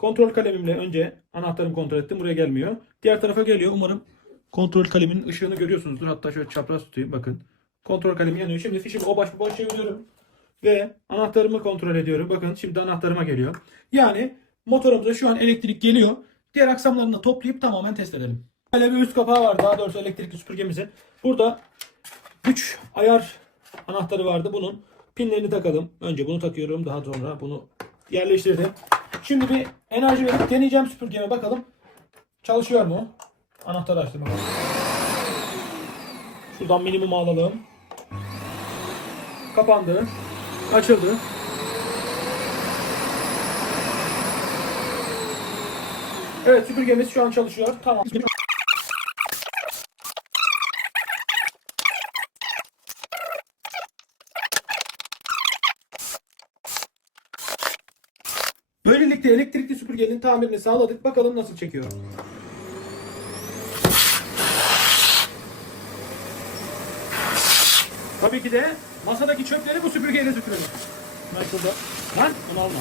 Kontrol kalemimle önce anahtarımı kontrol ettim. Buraya gelmiyor. Diğer tarafa geliyor. Umarım kontrol kaleminin ışığını görüyorsunuzdur. Hatta şöyle çapraz tutayım. Bakın. Kontrol kalemi yanıyor. Şimdi fişimi o baş bu baş çeviriyorum. Ve anahtarımı kontrol ediyorum. Bakın şimdi anahtarıma geliyor. Yani motorumuza şu an elektrik geliyor. Diğer aksamlarını da toplayıp tamamen test edelim. Böyle bir üst kapağı var. Daha doğrusu elektrikli süpürgemizin. Burada güç ayar anahtarı vardı. Bunun pinlerini takalım. Önce bunu takıyorum. Daha sonra bunu yerleştirdim. Şimdi bir enerji verip deneyeceğim süpürgeme bakalım. Çalışıyor mu? Anahtarı açtım. bakalım. Şuradan minimum alalım. Kapandı. Açıldı. Evet süpürgemiz şu an çalışıyor. Tamam. Böylelikle elektrikli süpürgenin tamirini sağladık. Bakalım nasıl çekiyor. Tabii ki de masadaki çöpleri bu süpürgeyle süpürelim. Şurada. Lan onu alma.